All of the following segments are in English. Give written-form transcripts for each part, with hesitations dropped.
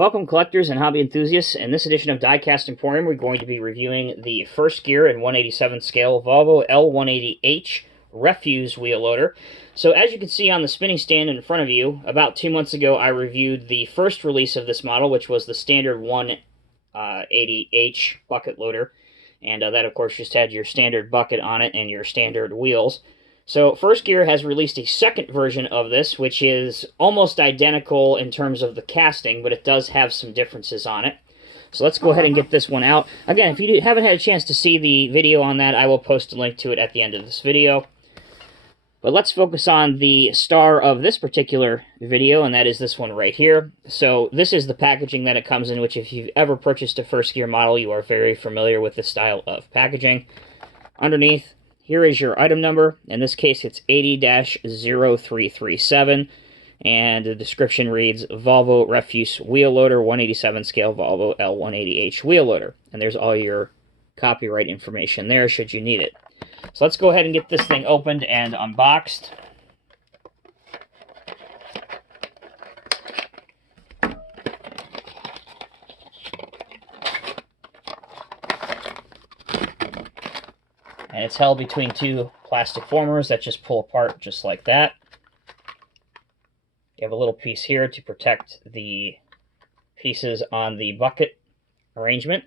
Welcome, collectors and hobby enthusiasts. In this edition of Diecast Emporium, we're going to be reviewing the first gear in 187 scale Volvo L180H refuse wheel loader. So as you can see on the spinning stand in front of you, about 2 months ago I reviewed the first release of this model, which was the standard 180H bucket loader. And that, of course, just had your standard bucket on it and your standard wheels. So First Gear has released a second version of this, which is almost identical in terms of the casting, but it does have some differences on it. So let's go ahead and get this one out. Again, if you haven't had a chance to see the video on that, I will post a link to it at the end of this video. But let's focus on the star of this particular video, and that is this one right here. So this is the packaging that it comes in, which if you've ever purchased a First Gear model, you are very familiar with this style of packaging. Underneath, here is your item number. In this case, it's 80-0337, and the description reads, Volvo Refuse Wheel Loader, 187 scale Volvo L180H wheel loader. And there's all your copyright information there, should you need it. So let's go ahead and get this thing opened and unboxed. And it's held between two plastic formers that just pull apart just like that. You have a little piece here to protect the pieces on the bucket arrangement.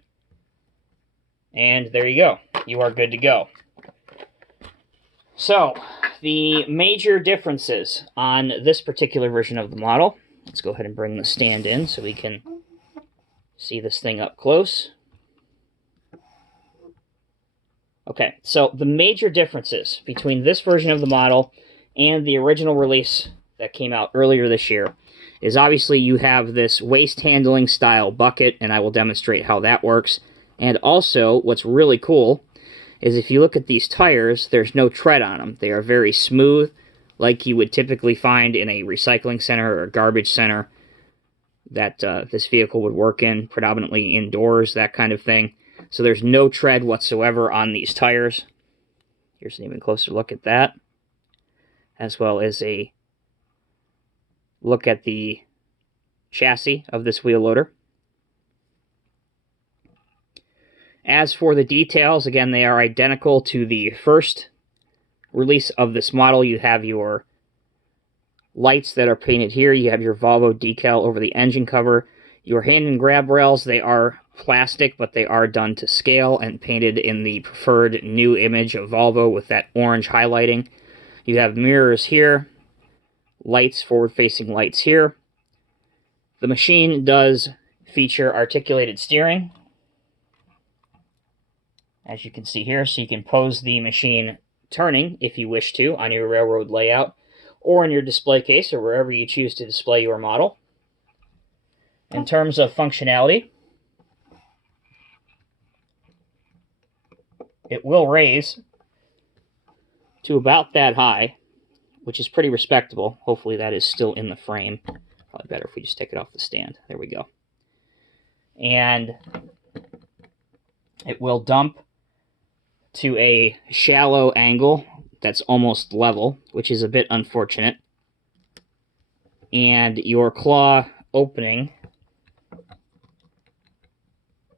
And there you go. You are good to go. So, the major differences on this particular version of the model. Let's go ahead and bring the stand in so we can see this thing up close. Okay, so the major differences between this version of the model and the original release that came out earlier this year is obviously you have this waste handling style bucket, and I will demonstrate how that works. And also, what's really cool is if you look at these tires, there's no tread on them. They are very smooth, like you would typically find in a recycling center or a garbage center that this vehicle would work in, predominantly indoors, that kind of thing. So there's no tread whatsoever on these tires. Here's an even closer look at that, as well as a look at the chassis of this wheel loader. As for the details, again, they are identical to the first release of this model. You have your lights that are painted here. You have your Volvo decal over the engine cover. Your hand and grab rails, they are plastic, but they are done to scale and painted in the preferred new image of Volvo with that orange highlighting. You have mirrors here, lights, forward-facing lights here. The machine does feature articulated steering, as you can see here, so you can pose the machine turning, if you wish to, on your railroad layout, or in your display case, or wherever you choose to display your model. In terms of functionality, it will raise to about that high, which is pretty respectable. Hopefully that is still in the frame. Probably better if we just take it off the stand. There we go. And it will dump to a shallow angle that's almost level, which is a bit unfortunate. And your claw opening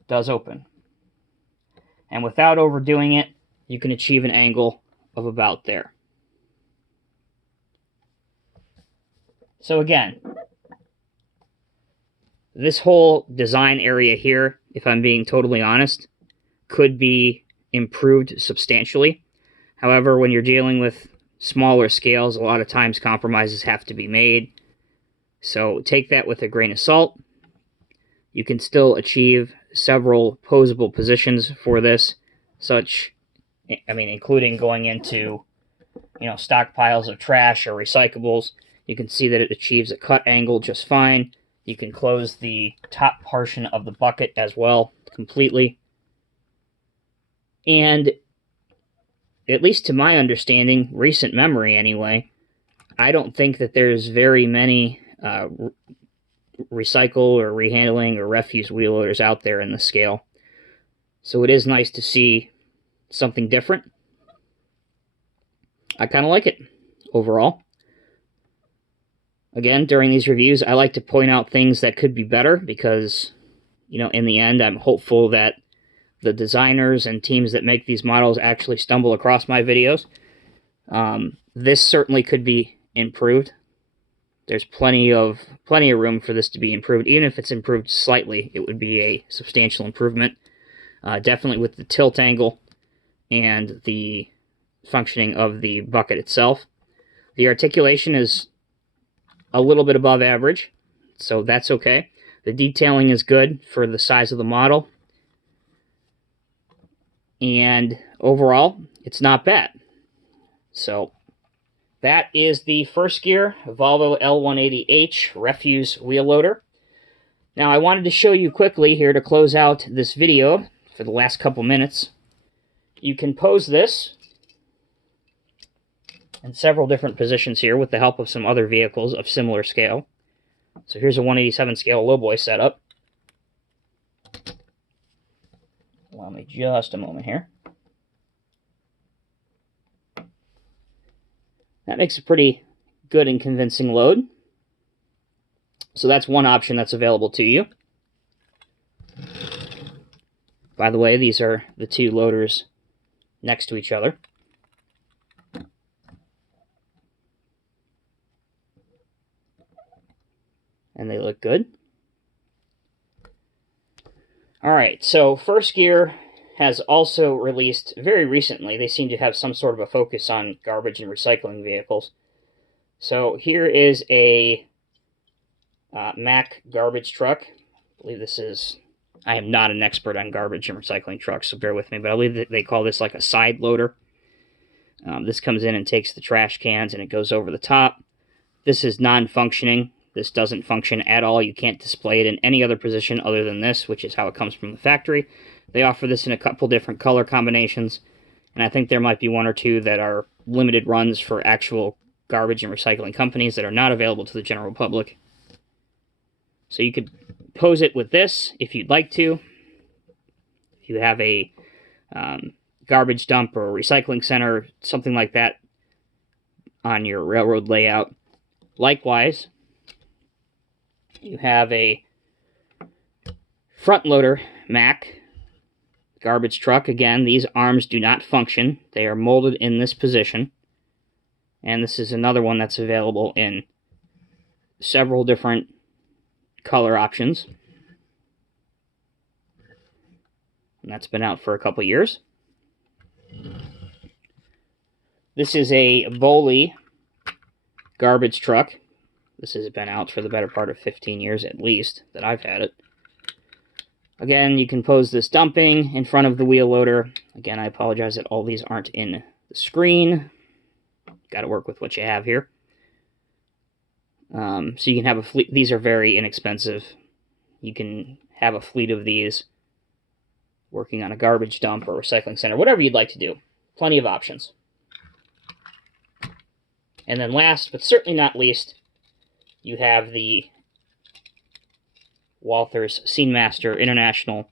does open. And without overdoing it, you can achieve an angle of about there. So again, this whole design area here, if I'm being totally honest, could be improved substantially. However, when you're dealing with smaller scales, a lot of times compromises have to be made. So take that with a grain of salt. You can still achieve several posable positions for this, including going into, stockpiles of trash or recyclables. You can see that it achieves a cut angle just fine. You can close the top portion of the bucket as well completely. And at least to my understanding, recent memory anyway, I don't think that there's very many recycle or rehandling or refuse wheel loaders out there in the scale. So it is nice to see something different. I kind of like it overall. Again, during these reviews, I like to point out things that could be better because, you know, in the end, I'm hopeful that the designers and teams that make these models actually stumble across my videos. This certainly could be improved. There's plenty of room for this to be improved. Even if it's improved slightly, it would be a substantial improvement. Definitely with the tilt angle and the functioning of the bucket itself. The articulation is a little bit above average, so that's okay. The detailing is good for the size of the model. And overall, it's not bad. So that is the First Gear Volvo L180H refuse wheel loader. Now I wanted to show you quickly here to close out this video for the last couple minutes. You can pose this in several different positions here with the help of some other vehicles of similar scale. So here's a 187 scale lowboy setup. Allow me just a moment here. That makes a pretty good and convincing load. So that's one option that's available to you. By the way, these are the two loaders next to each other. And they look good. Alright, so First Gear has also released, very recently, they seem to have some sort of a focus on garbage and recycling vehicles. So here is a Mack garbage truck. I believe this is, I am not an expert on garbage and recycling trucks, so bear with me, but I believe that they call this like a side loader. This comes in and takes the trash cans and it goes over the top. This is non-functioning. This doesn't function at all. You can't display it in any other position other than this, which is how it comes from the factory. They offer this in a couple different color combinations, and I think there might be one or two that are limited runs for actual garbage and recycling companies that are not available to the general public. So you could pose it with this if you'd like to. If you have a garbage dump or a recycling center, something like that on your railroad layout. Likewise, you have a front loader Mack garbage truck. Again, these arms do not function. They are molded in this position. And this is another one that's available in several different color options. And that's been out for a couple years. This is a Volvo garbage truck. This has been out for the better part of 15 years at least that I've had it. Again, you can pose this dumping in front of the wheel loader. Again, I apologize that all these aren't in the screen. Got to work with what you have here. So you can have a fleet. These are very inexpensive. You can have a fleet of these working on a garbage dump or recycling center, whatever you'd like to do. Plenty of options. And then last, but certainly not least, you have the Walthers Scenemaster International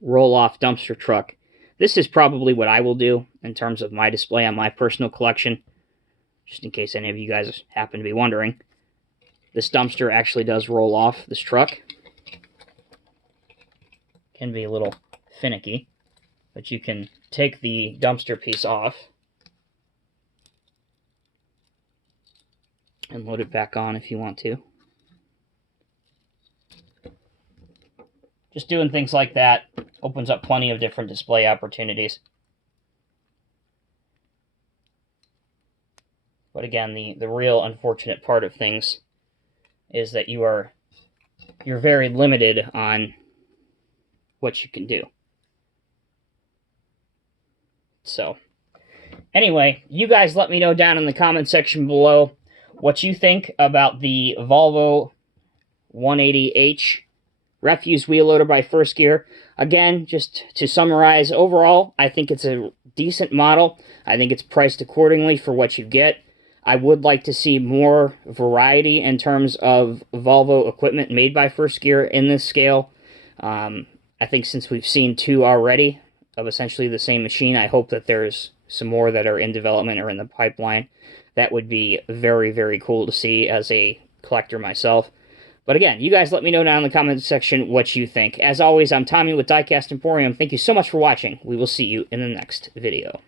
roll-off dumpster truck. This is probably what I will do in terms of my display on my personal collection, just in case any of you guys happen to be wondering. This dumpster actually does roll off this truck. Can be a little finicky, but you can take the dumpster piece off and load it back on if you want to. Just doing things like that opens up plenty of different display opportunities. But again, the real unfortunate part of things is that you're very limited on what you can do. So, anyway, you guys let me know down in the comment section below what you think about the Volvo 180H refuse wheel loader by First Gear. Again, just to summarize, overall, I think it's a decent model. I think it's priced accordingly for what you get. I would like to see more variety in terms of Volvo equipment made by First Gear in this scale. I think since we've seen two already, of essentially the same machine. I hope that there's some more that are in development or in the pipeline. That would be very, very cool to see as a collector myself. But again, you guys let me know down in the comments section what you think. As always, I'm Tommy with Diecast Emporium. Thank you so much for watching. We will see you in the next video.